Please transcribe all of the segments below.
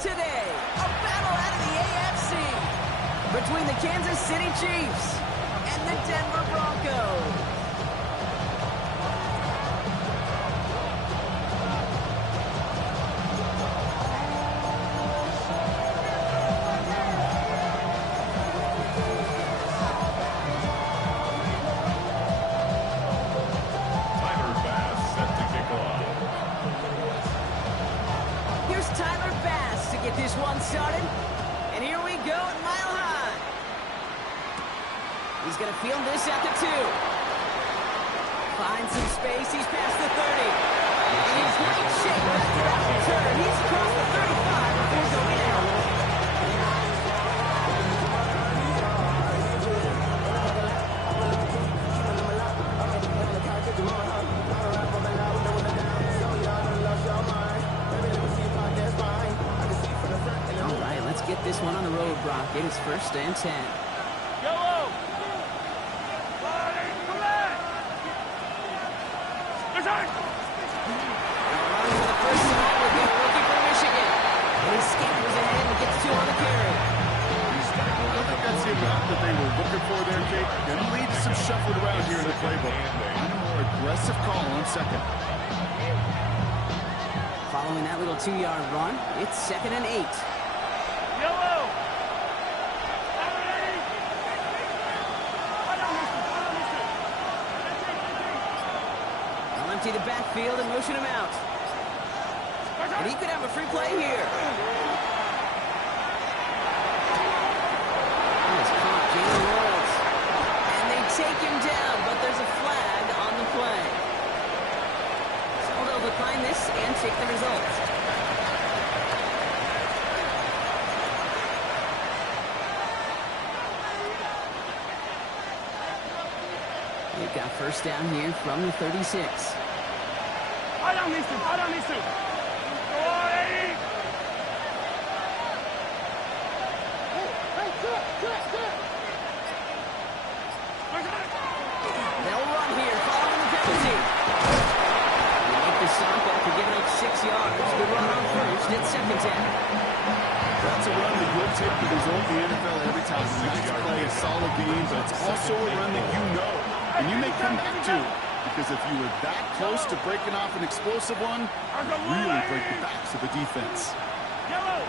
Today, a battle out of the AFC between the Kansas City Chiefs and the Denver Broncos. This one started, and here we go at Mile High. He's going to field this at the 2. Finds some space, he's past the 30. And in great shape after that return. He's across the 35 before going out. Get this one on the road, Brock. It is 1st and 10. Yellow! Running for the first time with the rookie from Michigan. And he scampers ahead and gets 2 on the carry. I think that's the amount that they were looking for there, Kate. Going to lead to some shuffled around here in the playbook. And a more aggressive call on 2nd. Following that little 2-yard run, it's 2nd and 8. Yellow! They'll empty the backfield and motion him out. And he could have a free play here. He was caught, Jalen rolls. And they take him down, but there's a flag on the play. So they'll decline this and take the results. They've got 1st down here from the 36. I don't need to. They'll run here, following the penalty. They make the stop after giving up 6 yards. Good run on 1st. It's 2nd down. That's a run that you'll take the result in the NFL every time. Nice play, a solid game, but it's also a run that you know. And you may come back to, because if you were that close to breaking off an explosive one, really break the backs of the defense. Yellow!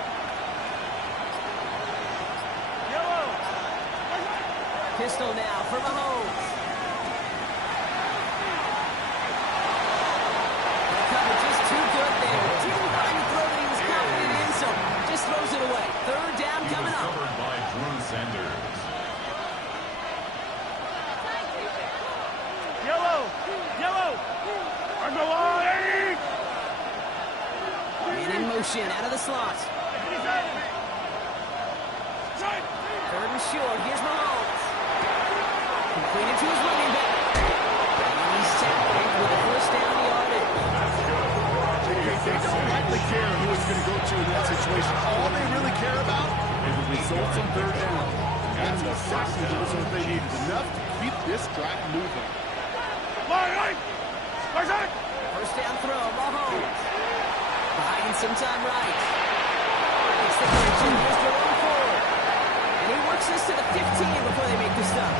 Pistol now for Mahomes. The cover just too good there. Didn't find a throw that he was confident in, so just throws it away. 3rd down coming up. Covered by Drew Sanders. And in motion, out of the slot. 3rd and short, here's Mahomes. Completed to his running back. And he's tackled with a 1st down yardage. They don't likely care who it's going to go to in that situation. All they really care about is the results on 3rd down. That's exactly the result they needed. Enough to keep this drive moving. 1st down throw, Mahomes. Buying some time right. Makes the correction, here's Jerome Ford. And he works this to the 15 before they make the stop.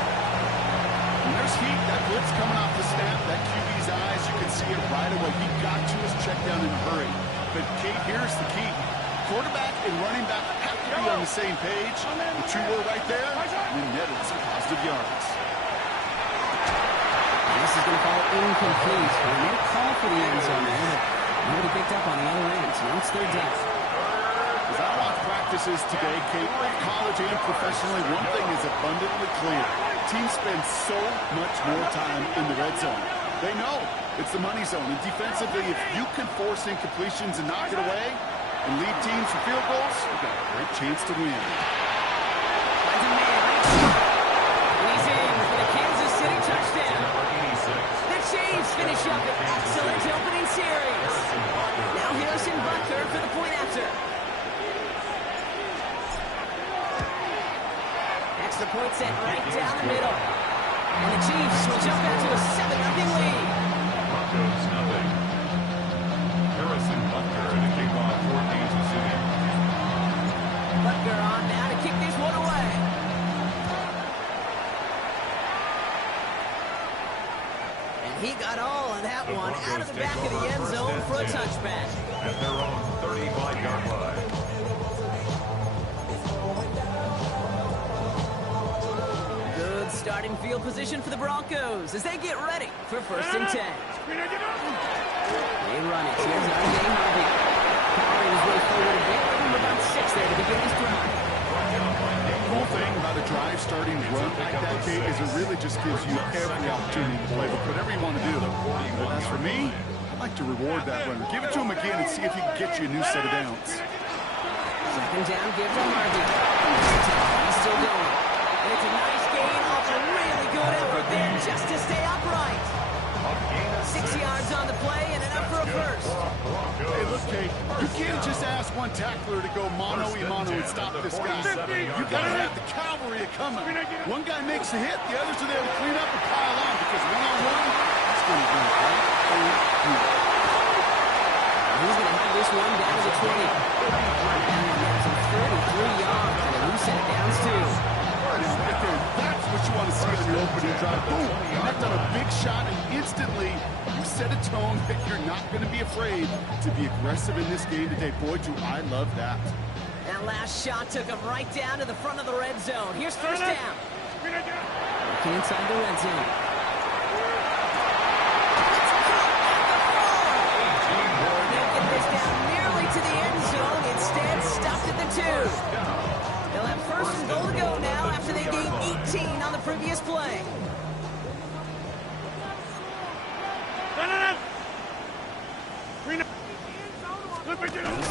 When there's heat, that blitz coming off the snap, that QB's eyes, you can see it right away. He got to his check down in a hurry. But Kate, here's the key. Quarterback and running back have to be on the same page. The 2 were right there, and they netted some positive yards. This is going to fall incomplete. They made a call for the end zone there, but nobody picked up on the other end. So now it's 3rd down. As I watch practices today, Kate, college and professionally, one thing is abundantly clear. Teams spend so much more time in the red zone. They know it's the money zone. And defensively, if you can force incompletions and knock it away and lead teams for field goals, you've got a great chance to win. Finds a man. He's in for the Kansas City touchdown. The Chiefs finish up an excellent opening series. Now Harrison Butker for the point after. Extra point set right down the middle. And the Chiefs will jump out to a 7-0 lead. Broncos 0. Harrison Butker to kick off for Kansas City. back of the end zone for a touchback. At their own 35-yard line. Good starting field position for the Broncos as they get ready for 1st and 10. They run it. Here's R.J. Harvey. Powering his way forward a bit. Give him about 6 there to begin this drive. The whole thing about a drive starting run like that, Kate, is it really just gives you every opportunity to play with whatever you want to do. But as for me, I'd like to reward that runner. Give it to him again and see if he can get you a new set of downs. 2nd down, give to Harvey. He's still going. And it's a nice gain off a really good effort there just to stay upright. 6 yards on the play and enough for a first. Hey, look, Kate, you can't just ask one tackler to go mano-a-mano and stop this guy. You got to have the cavalry coming. One guy makes a hit, the others are there to clean up and pile on because one-on-one, it's going to be right on you. He's going to have this one down to the 20. And that's a 33 yards and a new set of downs, too. Right there, that's what you want to see on your opening drive. Boom, connect on a big shot, and instantly you set a tone that you're not going to be afraid to be aggressive in this game today. Boy, do I love that. That last shot took him right down to the front of the red zone. Here's 1st down. Looking inside the red zone. They'll get this down nearly to the end zone. Instead, stopped at the 2. They'll have 1st and goal to go now after they gained 18 on the previous play.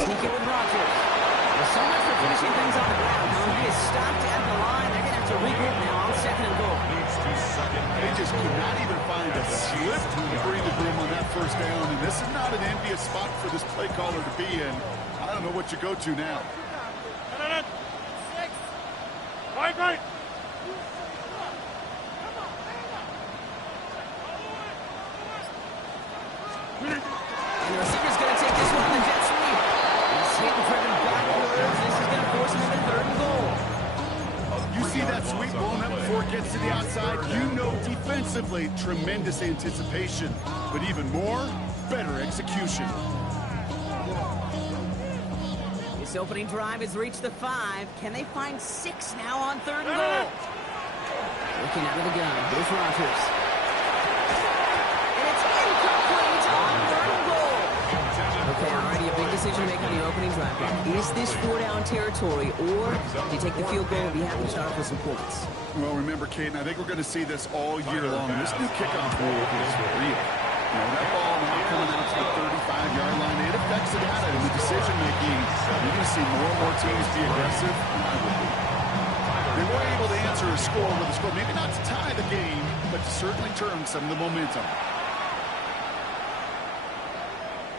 Sneak it with Rodgers. There's so much for finishing things on the ground. Now he is stopped at the line. They're going to have to regroup now on 2nd and goal. They just could not even find a slip to breathe room on that 1st down, and this is not an envious spot for this play caller to be in. I don't know what you go to now. Right. And the receiver's going to take this one on the jet sweep. He's hitting driven backwards. This is going to force him into 3rd and goal. You see that sweep blown up before it gets to the outside. You know defensively, tremendous anticipation. But even more, better execution. This opening drive has reached the 5. Can they find 6 now on 3rd and goal? Looking out of the gun. Here's Rodgers. And it's incomplete on 3rd and goal. Okay, already a big decision to make on the opening drive. Is this 4-down territory, or do you take the field goal and be happy to start off with some points? Well, remember, Kate, and I think we're going to see this all year long. This new kickoff rule is real. You know, that ball now coming out to the 35-yard line, it affects the data in the decision-making. You're going to see more and more teams be aggressive. They were able to answer a score with a score, maybe not to tie the game, but to certainly turn some of the momentum.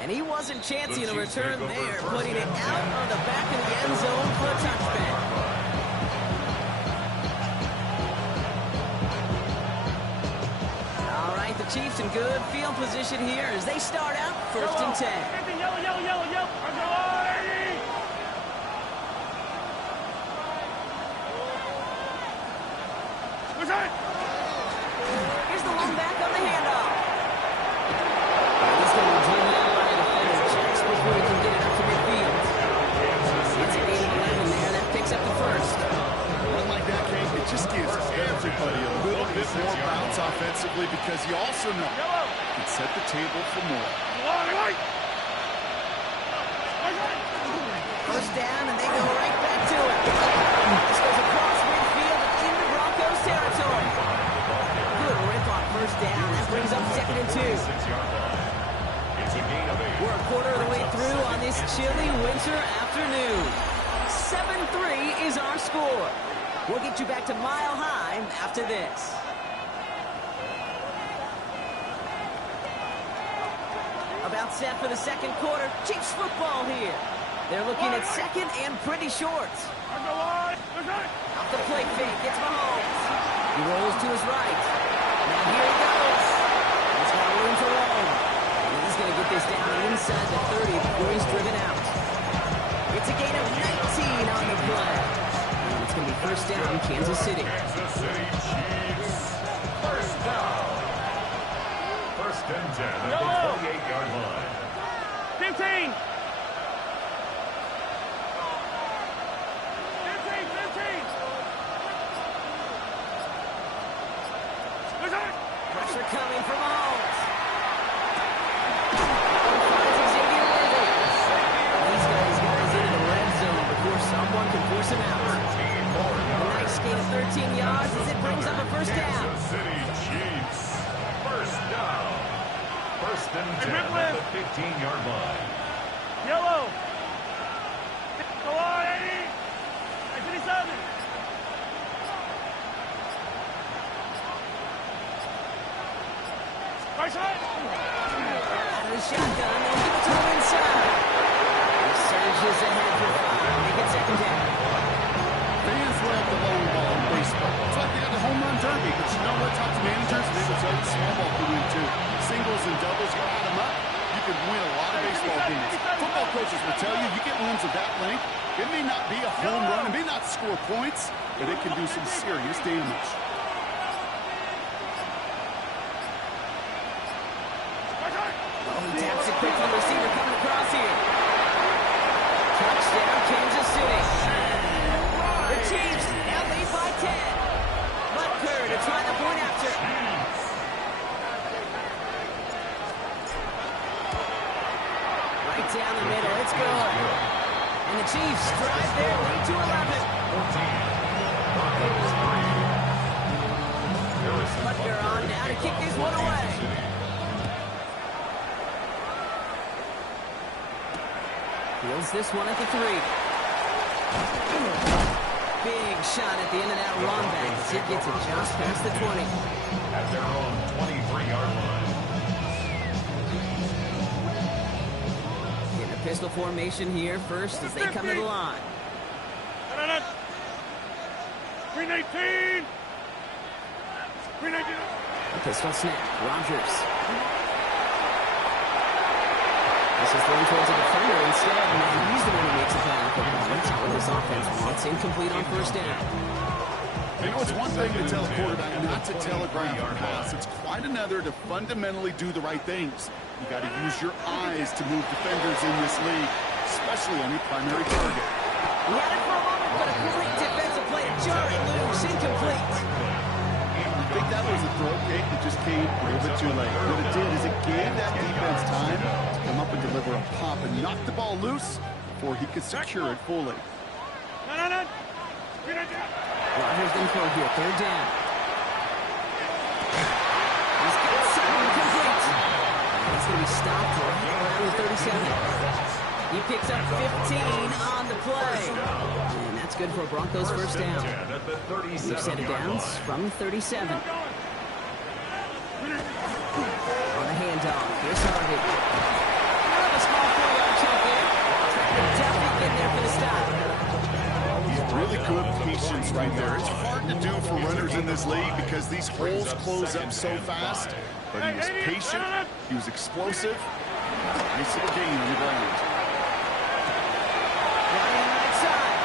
And he wasn't chancing a return there, putting it out on the back of the end zone for a touchback. All right, the Chiefs in good field position here as they start out 1st and 10. Yellow. Here's the long back on the handoff. He's going to be driven out by a defender checks before he can get it up to midfield. It's a gain of 11 there. That picks up the 1st. One like that, Kate, it just gives everybody a little bit more bounce offensively because you also know you can set the table for more. 1st down, and they go right back to it. This goes across midfield and into Broncos territory. Good rip on 1st down. That brings up 2nd and 2. We're a quarter of the way through on this chilly winter afternoon. 7-3 is our score. We'll get you back to Mile High after this. About set for the 2nd quarter. Chiefs football here. They're looking at 2nd and pretty short. Off the play fake, gets Mahomes. He rolls to his right. Now here he goes. He's got room to roam. And he's going to get this down inside the 30 before he's driven out. It's a gain of 19 on the play. And it's going to be 1st down, Kansas City. First and 10 at the 28-yard line. 15. 15. 15. Pressure coming from Mahomes. Finds Xavier Worthy. These guys into the red zone before someone can force him out. A nice gain of 13 yards as it brings up a first down. Kansas City Chiefs. First down. First and 10 at the 15-yard line. Yellow. Go on, 80. 57. Right side. Out of the shotgun, they'll give it to him inside. He surges ahead for 5. Make it second down. Fans love the long ball in baseball. It's like they got the home run derby, but you know what? Talk to managers, and they will tell you small ball can win too. Singles and doubles, you add them up, you can win a lot of baseball games. Football coaches will tell you, you get wins of that length, it may not be a home run, it may not score points, but it can do some serious damage. He taps it quickly. Receiver coming across here. Touchdown, Kansas City. The Chiefs now lead by 10. Butker to try the point after. Right down the middle. It's good. And the Chiefs drive their lead to 11. Butker on now to kick this one away. Fields this one at the 3. Big shot at the end of that run back as he gets it just past the 20. At their own 23-yard line. In a pistol formation here first as they come to the line. 319. 319. A pistol snap. Rodgers. This is thrown towards a defender instead, and he's the one who makes the tackle. That's what this offense wants. Incomplete on first down. You know, it's one thing to tell a quarterback not to telegraph a pass. It's quite another to fundamentally do the right things. You got to use your eyes to move defenders in this league, especially on your primary target. He had it for a moment, but a great defensive play to jar it loose. Incomplete. I think that was a throw gate that just came a little bit too late. What it did is it gave that defense time to come up and deliver a pop and knock the ball loose before he could secure it fully. Rodgers in for here. Third down. He's got something complete. He's going to be stopped right around the 37. He picks up 15 on the play. And that's good for Broncos first down. We've set it downs from 37. On the handoff, here's Harvey. A small 4-yard chunk in. Definitely getting there for the stop. Really good patience right there. It's hard to do for runners in this league because these holes close up so fast. But he was patient. He was explosive. Nice little gain on the ground. Right side.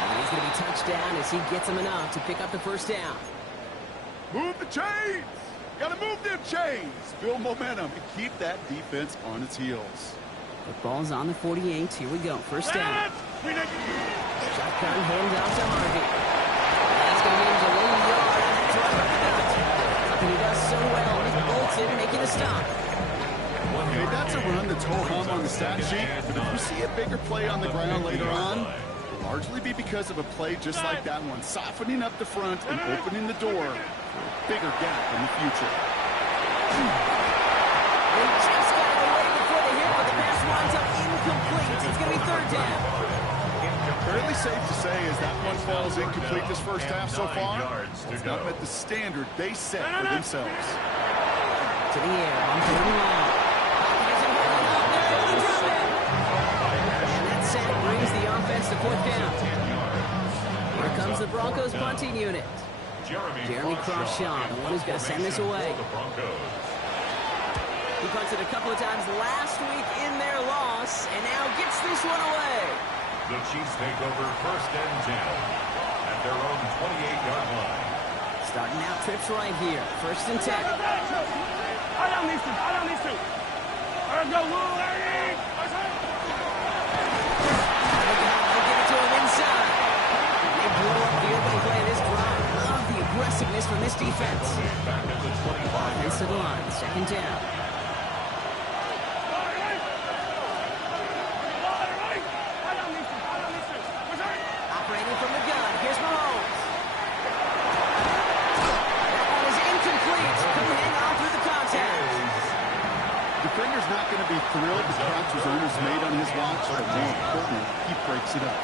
And he's going to be touched down as he gets him enough to pick up the first down. Move the chains. Got to move them chains. Build momentum and keep that defense on its heels. The ball's on the 48. Here we go. First down. Shotgun handoff to Harvey. That's going to be a little yard. That's right up the gut. Something he does so well. Nick Bolton making a stop. Okay, that's a run that's ho-hum on the stat sheet, but if you see a bigger play on the ground later on, it'll largely be because of a play just like that one, softening up the front and opening the door for a bigger gap in the future. They just got it away before the hit, but the pass winds up incomplete. It's going to be third down. Fairly safe to say as that one falls incomplete this first half so far, it's not met the standard they set for themselves. To the air, on third and long. And that sack brings the offense to fourth down. Here comes the Broncos punting unit. Jeremy Crawshaw, the one who's going to send this away. He punted a couple of times last week in their loss, and now gets this one away. The Chiefs take over first and 10 at their own 28-yard line. Starting out trips right here. First and 10. Eye on these two. Eye on these two. All right, go, Lou, Eddie. Get it to him inside. They blow up the opening play of this drive. Love the aggressiveness from this defense. Offense to the line. Second down. Operating from the gun. Here's Mahomes. That one is incomplete. Couldn't hang on through the contact. Defender's not going to be thrilled the catch his owner's made on his watch, but more importantly, he breaks it up.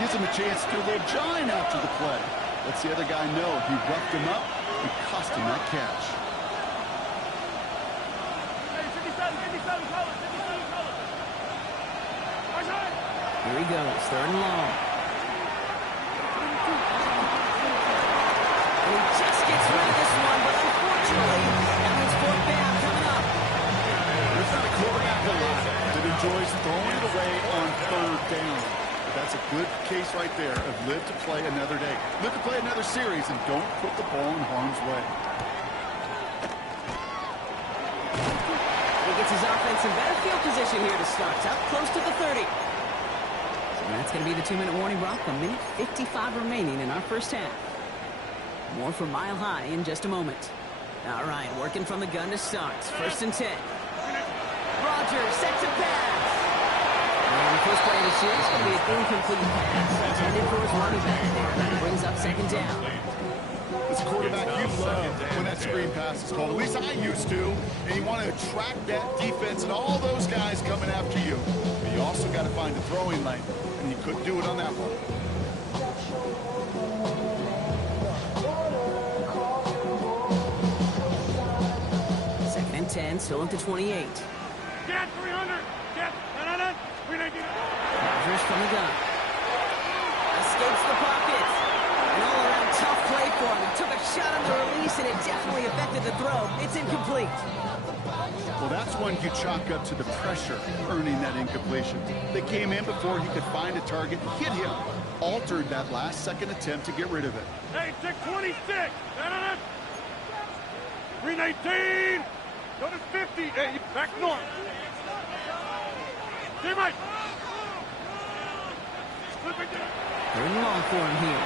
Gives him a chance to do a little giant after the play. Lets the other guy know he roughed him up and cost him that catch. Hey, 57 color. Here he goes. Third and long. And he just gets rid of this one, but unfortunately, that means fourth down coming up. There's not a quarterback alive that enjoys throwing it away on third down. But that's a good case right there of live to play another day. Live to play another series and don't put the ball in harm's way. He gets his offense in better field position here to start. Up close to the 30. So that's going to be the 2-minute warning, Brock. A minute 55 remaining in our first half. More for Mile High in just a moment. All right, working from the gun to start. First and 10. Rodgers set to pass. And the first play of the series is going to be an incomplete pass. Intended for his running back there. That brings up second down. As a quarterback, you love when that screen pass is called. At least I used to. And you want to attract that defense and all those guys coming after you. But you also got to find a throwing lane. And you couldn't do it on that one. Second and 10, still at the 28. Get 300. Get 319. Rodgers from the gun. Escapes the pocket. An all-around tough play for him. He took a shot on the release, and it definitely affected the throw. It's incomplete. Well, that's one you chalk up to the pressure earning that incompletion. They came in before he could find a target, hit him, altered that last-second attempt to get rid of it. Hey, 626. 319. Go to 50. Hey, back north. Team right. Flip it down. Third and long for him here.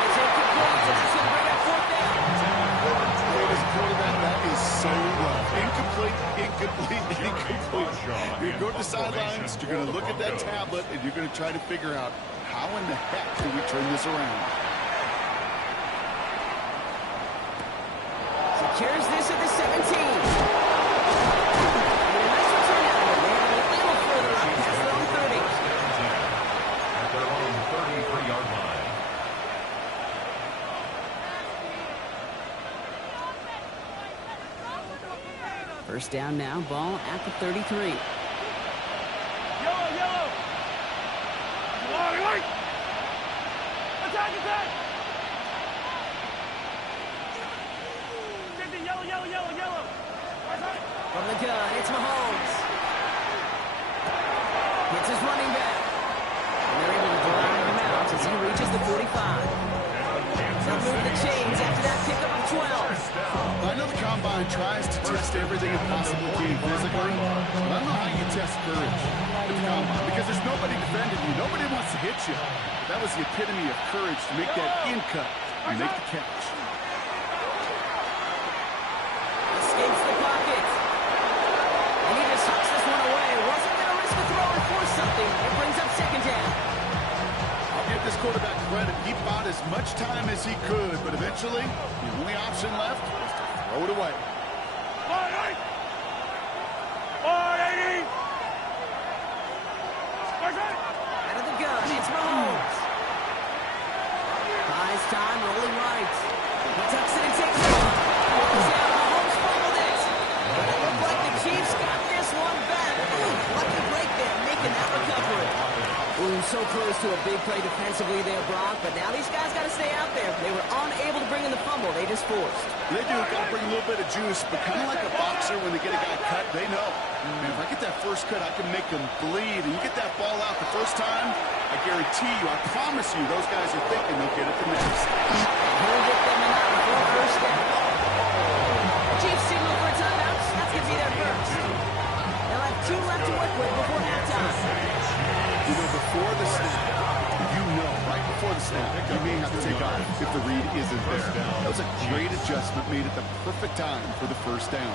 It's incomplete. This is going to bring up fourth down. As a quarterback, that is so rough. Incomplete. You're going to go to the sidelines, you're going to look at that tablet, and you're going to try to figure out how in the heck do we turn this around. Secures this at the 17. And a nice return out of it. They have a little further up past their own 30. At their own 33-yard line. First down now, ball at the 33. Yellow. Light. Attack. 50, yellow. From the gun, it's Mahomes. Gets his running back. And they're able to drive him out as he reaches the 45. They'll move the chains after that pickup of 12. I know the Combine tries to test everything it possibly can physically, but I don't know how you test courage at the Combine, because there's nobody defending you. Nobody wants to hit you. But that was the epitome of courage to make that in-cut and make the catch. Escapes the pocket. And he just hucks this one away. Wasn't going to risk a throw and force something. It brings up second down. I'll give this quarterback credit. He bought as much time as he could, but eventually, the only option left was to throw it away. 480. Out of the gun, it's Mahomes. Buys time, rolling right. He tucks it and takes it. Pulls out, Mahomes fumbled it. But it looked like the Chiefs got this one back. Ooh, lucky break there, making that recovery. Ooh, so close to a big play defensively there, Brock, but now these guys got to stay out there. They were unable to bring in the fumble. They just forced. They do. Got to bring a little bit of juice, but kind of like a boxer when they get a guy cut, they know. Man, if I get that first cut, I can make them bleed. And you get that ball out the first time, I guarantee you, I promise you, those guys are thinking they'll get it the next. He'll get them in that before first down. snap. You may have to take off if the read isn't there. That was a great adjustment made at the perfect time for the first down.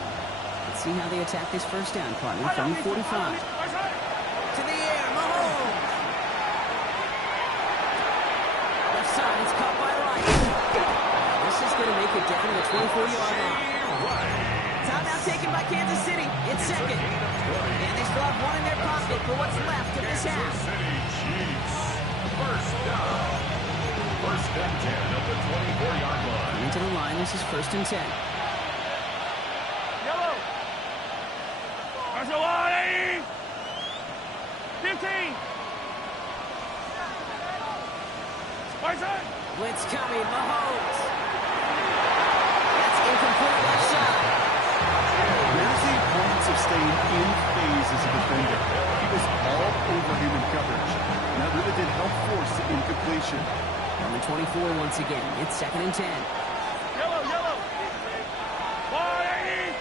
Let's see how they attack this first down, partner, from 45. To the air, Mahomes. Left side, it's caught by Wright. This is going to make it down to the 24-yard line. Timeout taken by Kansas City. It's second. And they still have one in their pocket for what's left of this half. City Chiefs. First down. First and 10 at the 24-yard line. Into the line, this is first and 10. Yellow. Marshall 15. Blitz coming, Mahomes. That's incomplete left side. There's the importance of staying in phase as a defender. He was all over him in coverage. And that really did help force the incompletion. On the 24 once again, it's second and 10. Yellow. 180.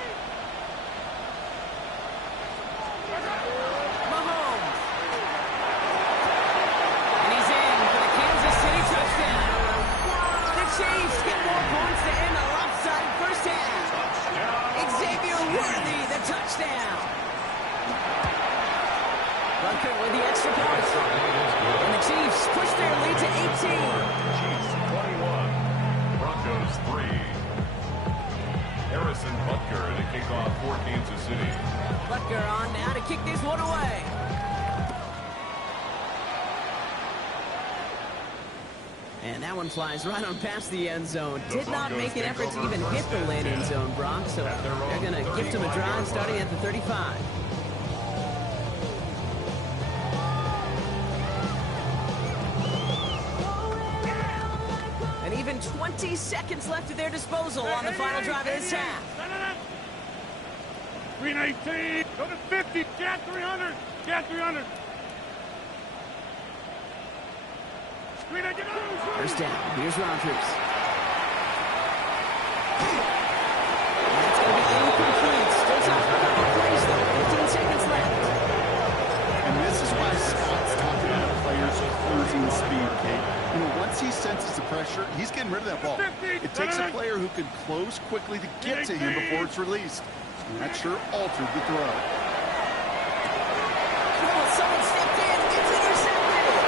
Mahomes. And he's in for the Kansas City touchdown. The Chiefs get more points to end the lopsided first half. Xavier Worthy, the touchdown. Bunker with the extra point. And the Chiefs push their lead to 18. Chiefs 21. Broncos 3. Harrison Butker to kick off for Kansas City. Butker on now to kick this one away. And that one flies right on past the end zone. Did not make an effort to even hit the landing zone, Brock. So they're going to gift him a drive starting at the 35. And even 20 seconds left at their disposal on the final drive of this half. 319. Go to 50. Cat 300. Cat 300. First down. Here's Rodgers. That's going to be incomplete. Still top of the plays, though. 15 seconds left. And this is why Scott's talking about players losing speed, Kate. You know, once he senses the pressure, he's getting rid of that ball. It takes a player who can close quickly to get to him before it's released. And that sure altered the throw. Oh, someone stepped in. It's intercepted.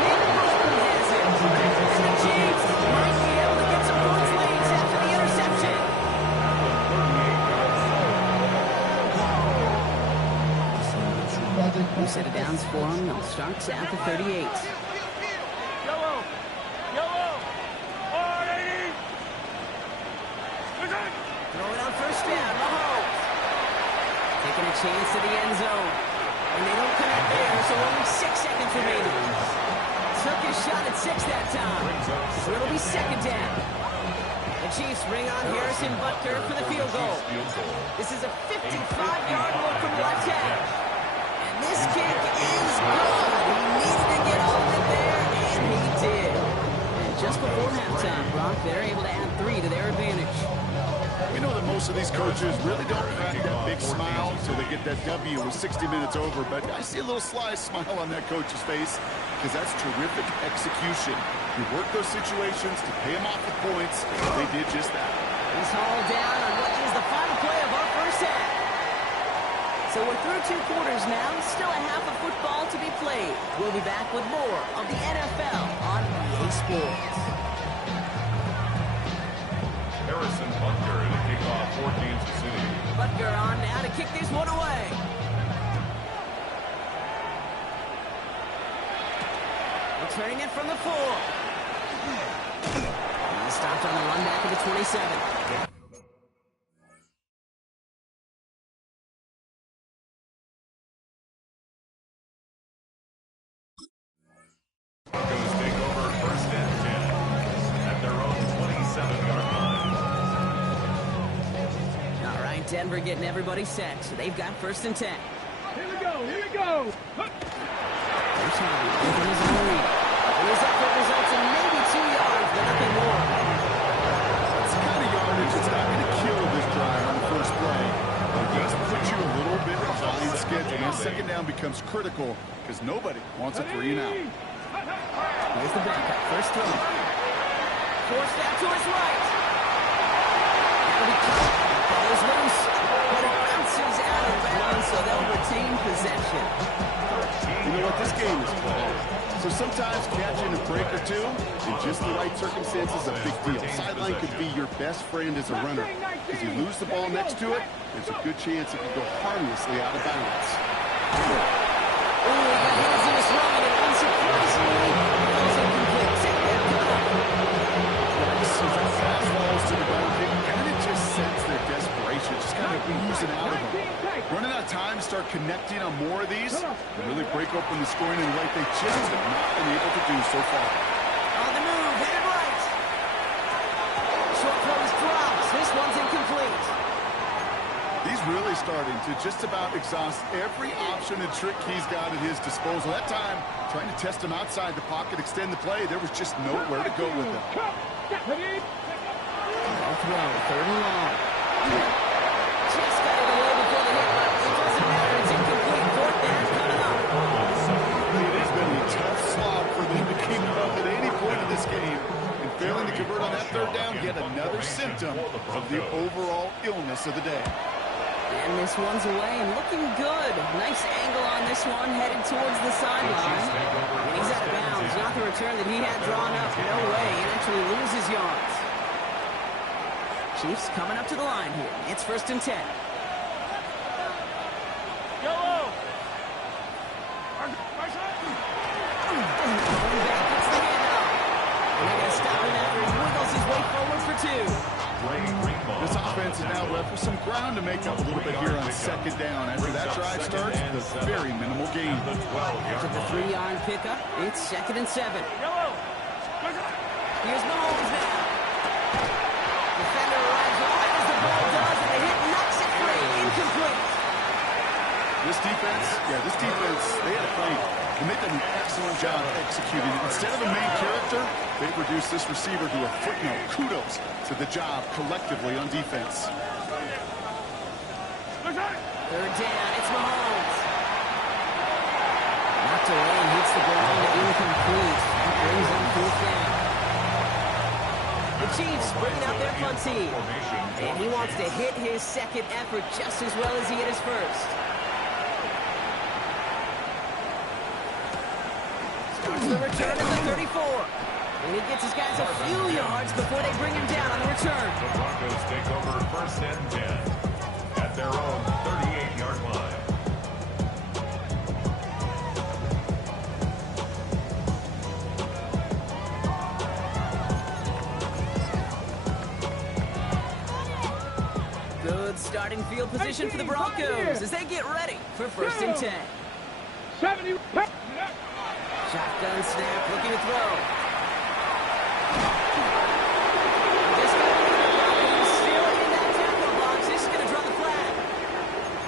Nick Bolton has it. And the Chiefs might be able to get some points late after the interception. Who set it downs for him? It starts at the 38. Yellow. 180. Throwing on first down. Mahomes. Taking a chance to the end zone. And they don't connect there, so only 6 seconds remaining. Took his shot at 6 that time. So it'll be second down. The Chiefs bring on Harrison Butker for the field goal. This is a 55-yard look from the left half. And this kick is good. He needed to get all of it there, and he did. And just before halftime, Brock, they're able to add 3 to their advantage. We know that most of these coaches really don't crack that big smile until they get that W with 60 minutes over, but I see a little sly smile on that coach's face because that's terrific execution. You work those situations to pay them off with points. They did just that. He's hauled down on what is the final play of our first half. So we're through 2 quarters now. Still a half of football to be played. We'll be back with more of the NFL on EA Sports. Harrison Butker to kick off for Kansas City. Butker on now to kick this one away. Returning it from the 4. He stopped on the run back of the 27. Broncos take over first and 10 at their own 27-yard line. All right, Denver getting everybody set, so they've got first and 10. Here we go. There's Harvey, open his own lead. And his effort results in maybe 2 yards, but nothing more. It's the kind of yardage that's not going to kill this drive on the first play. It does put you a little bit behind schedule. Now second down becomes critical because nobody wants a 3 and out. Here's the backup. First throw. Forced out to his right. That'll be caught. Ball is loose. But it bounces out of bounds, so they'll retain possession. You know what? This game is close. So sometimes catching a break or two in just the right circumstances is a big deal. Sideline could be your best friend as a runner. If you lose the ball next to it, there's a good chance it could go harmlessly out of bounds. Oh, he got hands in his run, and unsurprisingly, falls incomplete. Second down coming up. So that fast falls to the ground, it kind of just sends their desperation, just kind of oozing out of them. Running out of time to start connecting on more of these and really break open the scoring in the right. They just have not been able to do so far. On the move, headed right. Short throw is dropped. This one's incomplete. He's really starting to just about exhaust every option and trick he's got at his disposal. That time, trying to test him outside the pocket, extend the play, there was just nowhere to go with him. Third and long. Just got it away before the hit, but it doesn't matter. It's incomplete. Fourth down coming up. It has been a tough slog for them to keep up at any point in this game. And failing to convert on that third down, yet another symptom of the overall illness of the day. And this one's away and looking good. Nice angle on this one, headed towards the sideline. And he's out of bounds. Not the return that he had drawn up. No way. He actually loses yards. Chiefs coming up to the line here. It's 1st and 10. Yellow. Going back, gets the handoff. And they're going to stop him after he wiggles his way forward for 2. This offense is now left with some ground to make up a little bit here on 2nd down. After that drive starts, the very minimal gain. After the 3-yard pickup, it's 2nd and 7. Here's Mahomes now. Defender arrives right as the ball does, and the hit knocks it free. Incomplete. This defense, they had a plan. And they've done an excellent job executing. Instead of a main character, they've reduced this receiver to a footnote. Kudos to the job collectively on defense. 3rd down, it's Mahomes. Knocked away and hits the ground, incomplete. That brings them 4th down. The Chiefs bring out their punt team. And he wants to hit his second effort just as well as he hit his first. Starts the return at the 34. And he gets his guys a few yards before they bring him down on the return. The Broncos take over 1st and 10 at their own 38-yard line. Good starting field position for the Broncos as they get ready for 1st and 10. 70. Shotgun snap, looking to throw. Still in that tackle box. This is going to draw the flag.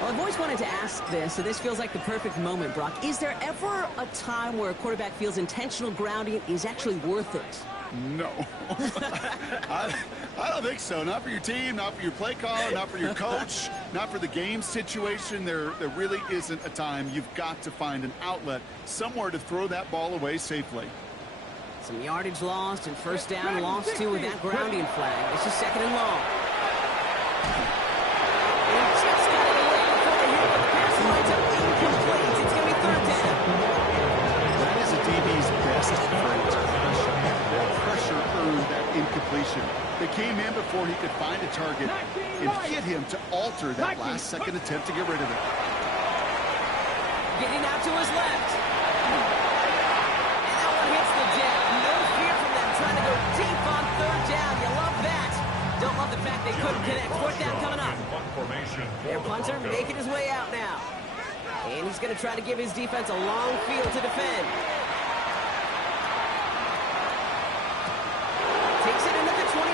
Well, I've always wanted to ask this, so this feels like the perfect moment, Brock. Is there ever a time where a quarterback feels intentional grounding is actually worth it? No. I don't think so. Not for your team, not for your play caller, not for your coach, not for the game situation. There really isn't a time. You've got to find an outlet, somewhere to throw that ball away safely. Some yardage lost and 1st down lost too with that grounding flag. This is 2nd and long. He just got it away before the hit, but the pass lines up incomplete. It's going to be 3rd down. That is a DB's best friend. Pressure earned that incompletion. They came in before he could find a target and hit him to alter that last-second attempt to get rid of it. Getting out to his left. And that one hits the deck. No fear from them trying to go deep on 3rd down. You love that. Don't love the fact they couldn't connect. 4th down coming up. Their punter making his way out now. And he's going to try to give his defense a long field to defend. Takes it into the 21.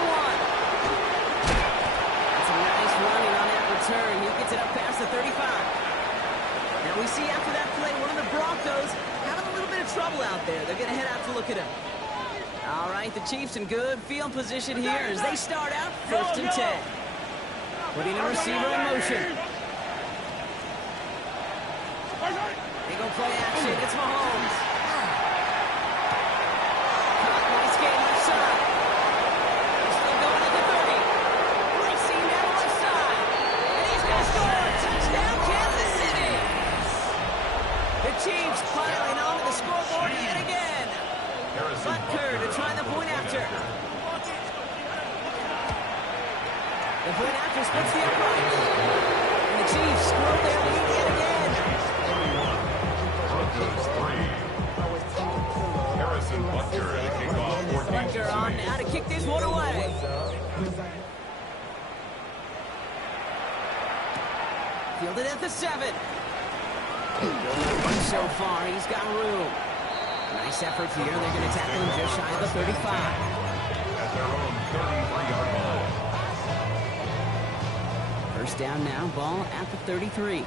That's a nice running on that return. He gets it up past the 35. Now we see after that play, one of the Broncos having a little bit of trouble out there. They're going to head out to look at him. All right, the Chiefs in good field position here as they start out 1st and 10. Putting a receiver in motion. They go play action. It's Mahomes. Chiefs piling onto the scoreboard yet again. Butker to try the point after. The point after splits the upright. And the Chiefs grow their lead yet again. Broncos 3. Harrison Butker to kick off for Butker on now to kick this one away. Fielded at the 7. So far, he's got room. Nice effort here. They're going to tackle him just shy of the 35. At their own 33-yard line. First down now, ball at the 33.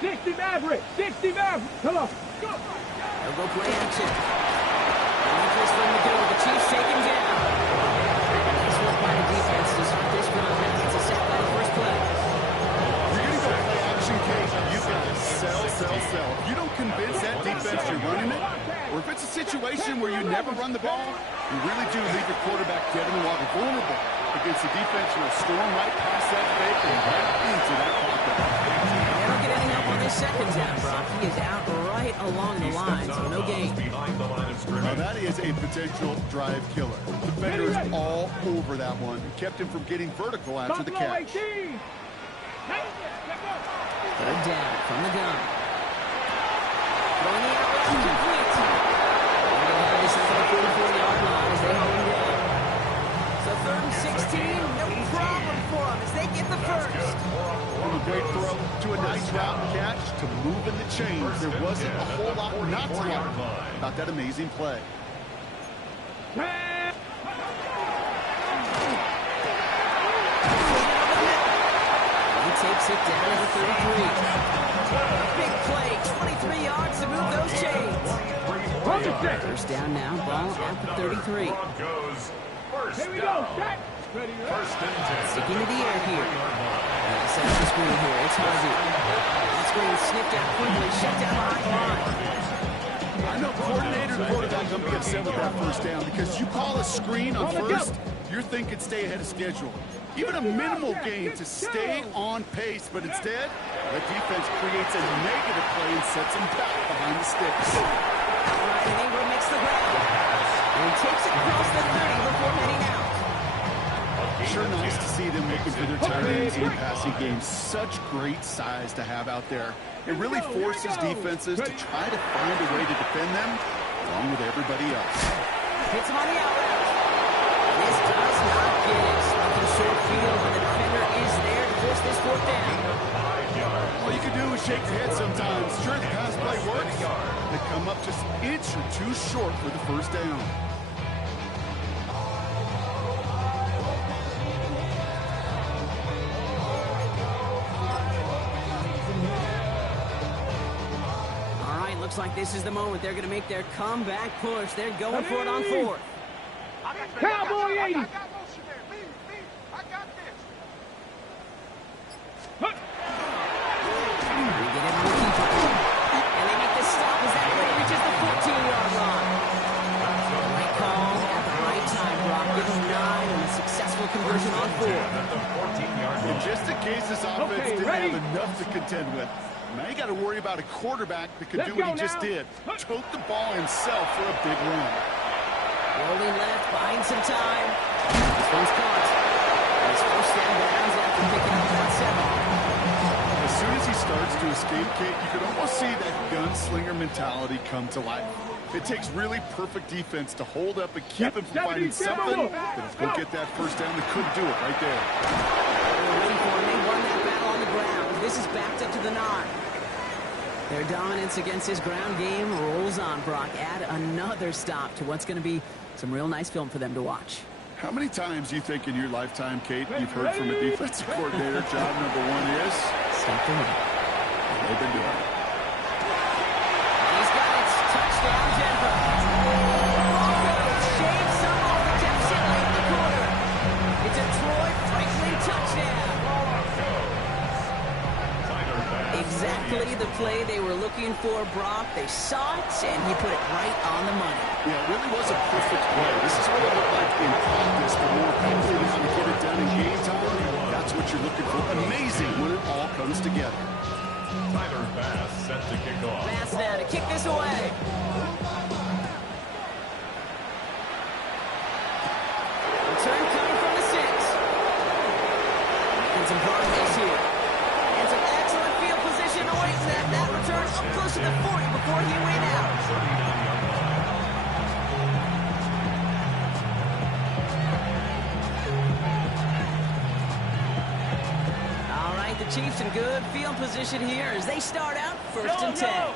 60 Maverick! 60 Maverick! Come on! Go! They'll go play action. Interest from the goal. The Chiefs take him down. Nice work by the defense to start this drive. It's a sack by the first play. You're going to go play action, Kate. You've got to sell. If you don't convince that defense you're running it, or if it's a situation where you never run the ball, you really do leave your quarterback dead in the water, vulnerable against the defense who will storm right past that fake and right into that pocket. They don't get any help on this second down, Brock. He is out right along the line, so no gain. Now that is a potential drive killer. The defender is all over that one. Kept him from getting vertical after the catch. Third down from the gun. Throwing the out complete. They're going to have this at the 44-yard line as they hold him down. So 3rd and 16, no problem for them as they get the first. From a great throw to a nice route and catch to moving the chains. There wasn't a whole lot not to like about that amazing play. He takes it down to the 33. Big play, 23 yards to move those chains. First down now, ball at the 33. Here we go, First and 10. Sticking to the air here. Set up the screen here. It's Harvey. That screen snipped out quickly, shut down behind the line. I know coordinator and quarterback going to be upset with that first down because you call a screen on first, you're thinking stay ahead of schedule. Even a minimal gain to stay on pace, but instead, the defense creates a negative play and sets them back behind the sticks. Right, and Ingram makes the grab. And he takes it across the 30 before heading out. Sure nice to see them looking for their tight ends in the passing game. Such great size to have out there. It really forces defenses to try to find a way to defend them along with everybody else. Hits him on the out route. This does not get it. Looking short field, but the defender is there to force this 4th down. All you can do is shake your head sometimes. Sure, the pass play works. They come up just an inch or two short for the first down. Looks like this is the moment. They're going to make their comeback push. They're going for it on 4th. Cowboy 80! I got motion there. Me. I got this. They get it on the keeper. And they make the stop as that play reaches the 14-yard line. Right call at the right time, Brock. Give them 9 and a successful conversion on 4. And just in case this offense didn't have enough to contend with, now you got to worry about a quarterback that could do what he just did. Tote the ball himself for a big run. Rolling left, buying some time. This one's caught. His first down bounds after picking up about 7. As soon as he starts to escape, Kate, you can almost see that gunslinger mentality come to life. It takes really perfect defense to hold up and keep him from finding something that will get that first down. They couldn't do it right there. They're waiting for him. They won that battle on the ground. This is backed up to the 9. Their dominance against his ground game rolls on, Brock. Add another stop to what's going to be some real nice film for them to watch. How many times do you think in your lifetime, Kate, you've heard from a defensive coordinator, job number 1 is? Stop the run. They've been doing it. He's got it. Touchdown, Denver. Broncos shave some off the deficit late in the quarter. It's a Troy Franklin touchdown. Exactly the play they were looking for, Brock. They saw it, and he put it right on the money. Yeah, it really was a perfect play. This is what it looked like in practice, but more quickly now to get it done in game time. That's what you're looking for. Amazing when it all comes together. Tyler Bass set to kick off. Pass now to kick this away. Return coming from the 6. And some progress here. And some excellent field position awaits them. That return up close to the 40 before he went out. 39-yard line. All right, the Chiefs in good field position here as they start out 1st and 10.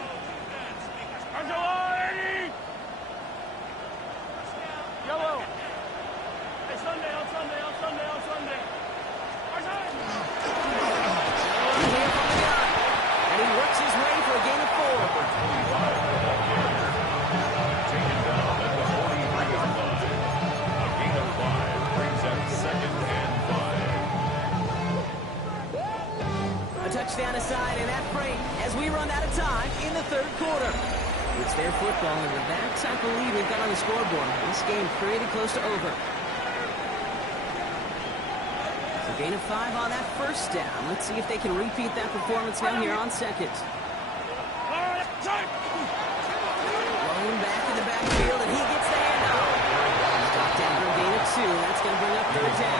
Yellow. Hey, Sunday, on Sunday, on Sunday, on Sunday. Here from the gun. And he works his way for a gain of 4. Number 25 for the ball carrier. Taken down at the 43-yard line. A gain of 5 brings up 2nd and 5. A touchdown aside in that frame as we run out of time in the 3rd quarter. It's their football, and with that type of lead we've got on the scoreboard, this game pretty close to over. So gain of 5 on that 1st down. Let's see if they can repeat that performance now here on 2nd. Rolling back in the backfield, and he gets the handoff. Stop down for a gain of 2. That's going to bring up 3rd down.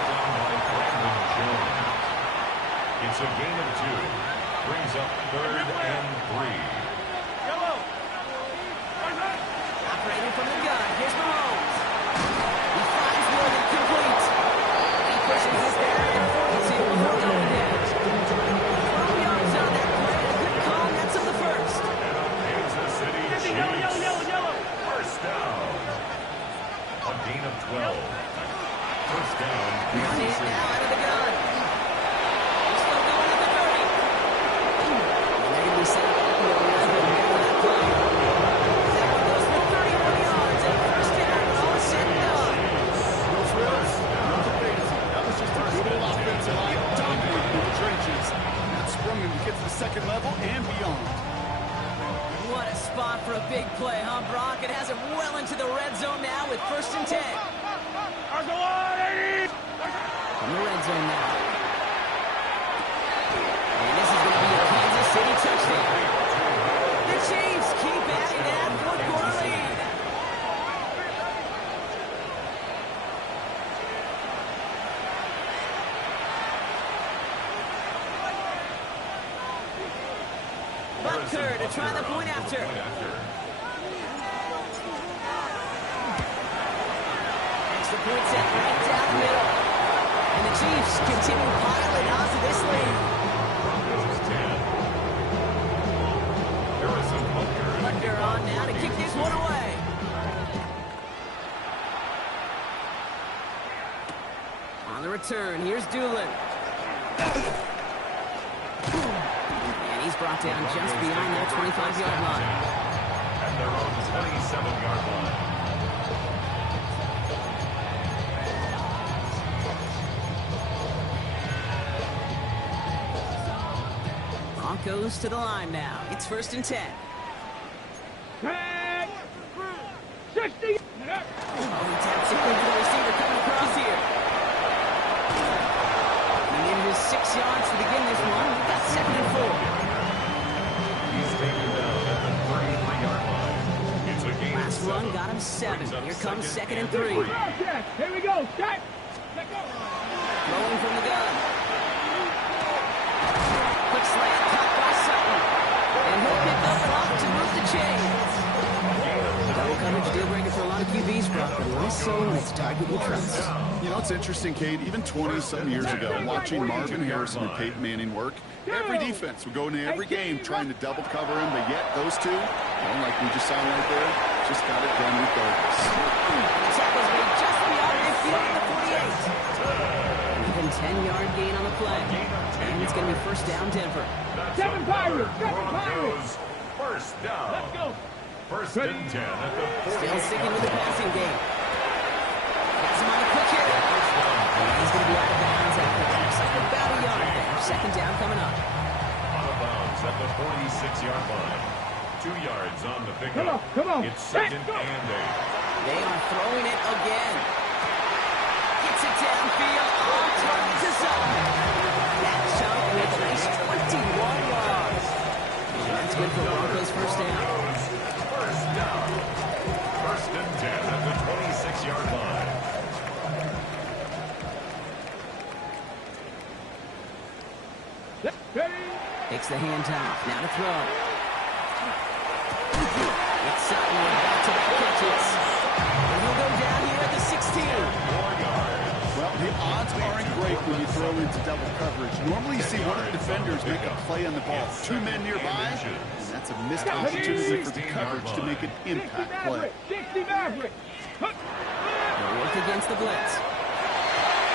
It's a gain of 2. Brings up 3rd and 3. Operating from the gun. Here's Mahomes. He finds Morgan complete. He pushes this there at 42 before going down. 12 yards on that play. A good call. That's on the 1st. Kansas City Chiefs. First down. A gain of 12. First down. Run it now out of the gun. He's still going at the 30. And they're going to be set up at the 11 here for that play. That one goes for 31 yards and 1st down when all is said and done. No frills, nothing fancy. That was just a good old offensive line dominating in the trenches. That sprung him to get to the 2nd level and beyond. What a spot for a big play, huh, Brock? It has it well into the red zone now with 1st and 10. From the red zone now. And this is going to be a Kansas City touchdown. The Chiefs keep adding that 4th quarter lead. Butker to try the point after. Extra point set right down the middle. And the Chiefs continue piling onto this lead. Butker on now to kick this one away. On the return, here's Doolin. And he's brought down just beyond that 25-yard line. At their own 27-yard line. Broncos to the line now. It's 1st and 10. 60. Oh, he taps it quick to the receiver coming across here. He needed his 6 yards to begin this one. We've got 2nd and 4. He's taken down at the 33-yard line. It's a gain of Last 7. run got him 7. Here comes 2nd and 3. Here we go. Start. Let go. Rolling from the gun. Quick slant caught by Sutton. And he'll pick up enough to move the chains. Double coverage deal breaker for a lot of QBs, Brock, but less so when it's target you trust. You know, it's interesting, Kate, even 20-some years ago, watching Marvin Harrison and Peyton Manning work, every defense would go into every game trying to double cover him, but yet those two, like we just saw right there, just got it done with focus. The tackle's made just beyond midfield at the 48. Even 10-yard gain on the play. And it's going to be 1st down, Denver. Seven Pirates. First down. Let's go. 1st and 10 at the 48. Still sticking with the passing game. Has him on a quick hit. And he's going to be out of bounds after that. So about a yard there. 2nd down coming up. Out of bounds at the 46-yard line. 2 yards on the pickup. Come on. It's 2nd and 8. They are throwing it again. Gets it downfield. On target to Sutton. That chunk with a nice 21 yards. And that's That's good for Broncos first down. First down. First and 10 at the 26-yard line. Takes the handoff. Now to throw. It's Sutton with back-to-back catches. And he'll go down here at the 16. 4 yards. Well, the odds aren't great when you throw into double coverage. Normally you see one of the defenders make a play on the ball. 2 men nearby, and that's a missed opportunity for the coverage to make an impact play. 60 Maverick. They'll work against the blitz.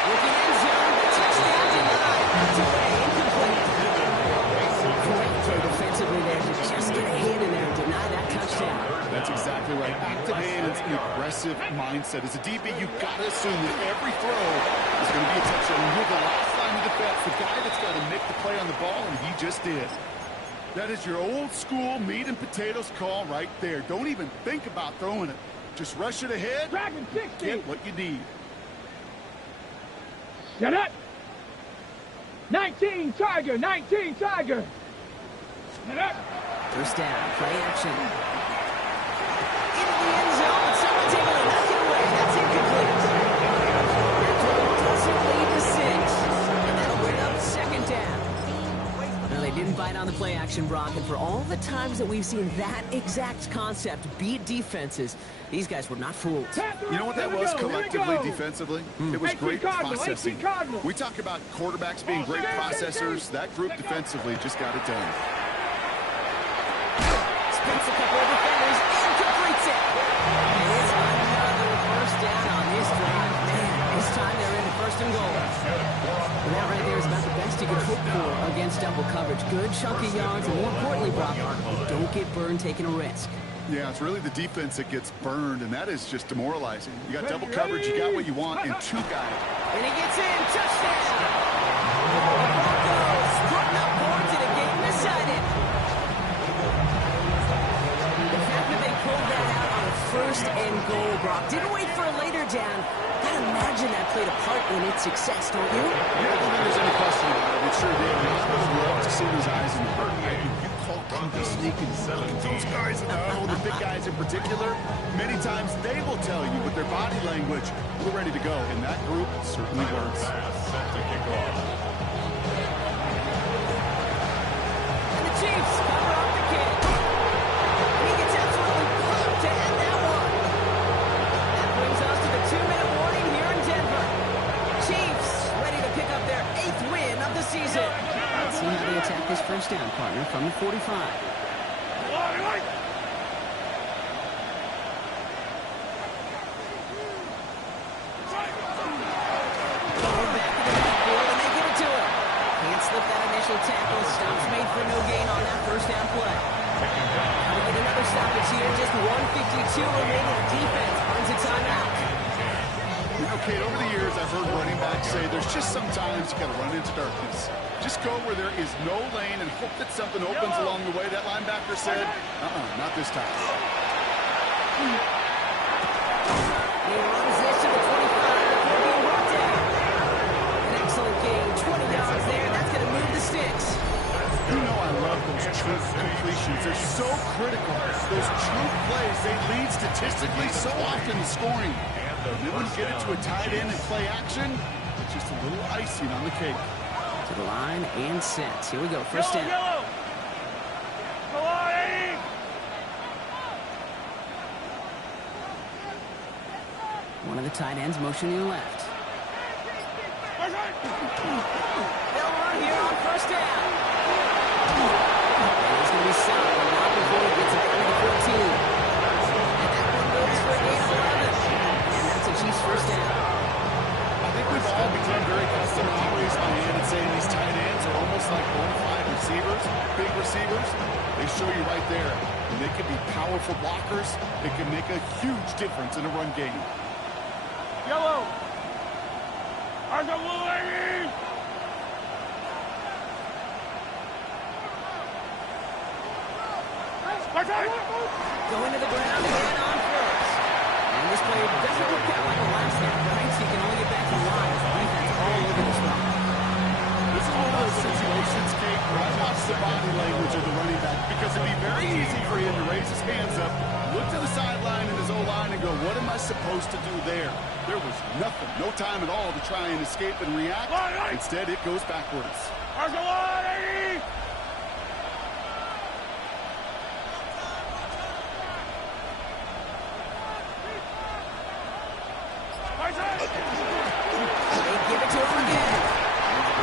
Looking in zone. Touchdown denied. Knocked away. Incomplete. Great play defensively there to just get a hand in there and deny that touchdown. That's exactly right. Active hands and aggressive mindset. As a DB, you've got to assume that every throw is going to be a touchdown. You're the last line of defense, the guy that's got to make the play on the ball, and he just did. That is your old school meat and potatoes call right there. Don't even think about throwing it. Just rush it ahead Dragon 60. get what you need. Set up. 19 Tiger. 19 Tiger. Set up. First down. Play action. Into the end zone, but someone's able to knock it away. That's incomplete. That throw doesn't lead to 6. And that'll bring up second down. Now, they didn't bite on the play action, Brock, and for all the times that we've seen that exact concept beat defenses, these guys were not fooled. You know what that was collectively defensively? It was great processing. Cardinal. We talk about quarterbacks being great processors. That group defensively just got it done. Spins a couple of defenders and completes it. And it's another first down on this drive. Man, this time they're into first and goal. And that right there is about the best you can hope for against double coverage. Good chunky yards, and more importantly, Brock, don't get burned taking a risk. Yeah, it's really the defense that gets burned, and that is just demoralizing. You got double coverage, you got what you want, and 2 guys. And he gets in. Touchdown! The Broncos putting up points in a game decided. The fact that they pulled that out on a first and goal, Brock, didn't wait for a later down. Gotta imagine that played a part in its success, don't you? Yeah, I don't think there's any question about it. It sure did. I would love to see those eyes in the hurt. You call Broncos sneaking 17. Those guys in the huddle, the big guys in particular, many times they will tell you with their body language, we're ready to go. And that group certainly works. Set to kick off. And the Chiefs cover up the kick. He gets absolutely pumped to end that one. That brings us to the 2-minute warning here in Denver. Chiefs ready to pick up their 8th win of the season. Let's see how they attack this first down, partner, from the 45. Tackle, stops made for no gain on that first down play. Now we get another stoppage here, just 1:52 remaining. Defense earns a timeout. You know, Kate, over the years, I've heard running backs say there's just sometimes you got to run into darkness. Just go where there is no lane and hope that something opens along the way. That linebacker said, not this time. He runs this to the 25 before being brought down. An excellent gain, 20 yards there. That's going to move the sticks. You know I love those true completions. They're so critical. Those true plays, they lead statistically so often to scoring. And then when you get it to a tight end and play action, it's just a little icing on the cake. To the line and set. Here we go, first down. Yellow. Go on, Eddie. One of the tight ends motioning to the left. They'll run here on first down. And he's going to be stopped, but not before he gets it down to the 14. And that one goes for a gain of 11. And that's a Chiefs first down. I think we've all become very accustomed to raise my hand and saying these tight ends are almost like bona fide receivers, big receivers. They show you right there. And they can be powerful blockers. They can make a huge difference in a run game. Yellow. Arthur Willie. Going to the ground again on first. And this play doesn't work out like the last snap, right? So you can only get back to the line. Defense all over this one. This is one of those situations, Kate, where I watch the body language of the running back, because if he So what am I supposed to do there? There was nothing, no time at all to try and escape and react. Instead, it goes backwards. They give it to him again.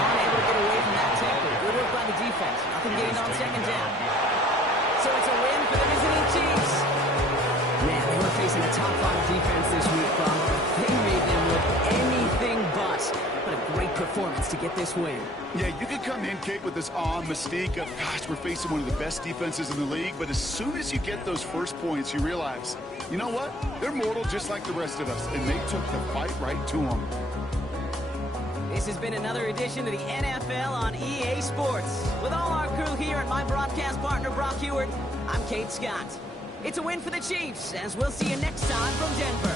Unable to get away from that tackle. Good work by the defense. Nothing gained on second down. So it's a win for the visiting Chiefs. Man, they were facing a top-5 defense this week, Bob. They made them look anything but. What a great performance to get this win. Yeah, you can come in, Kate, with this awe and mystique of, gosh, we're facing one of the best defenses in the league, but as soon as you get those first points, you realize, you know what? They're mortal just like the rest of us, and they took the fight right to them. This has been another edition of the NFL on EA Sports. With all our crew here and my broadcast partner, Brock Heward, I'm Kate Scott. It's a win for the Chiefs, as we'll see you next time from Denver.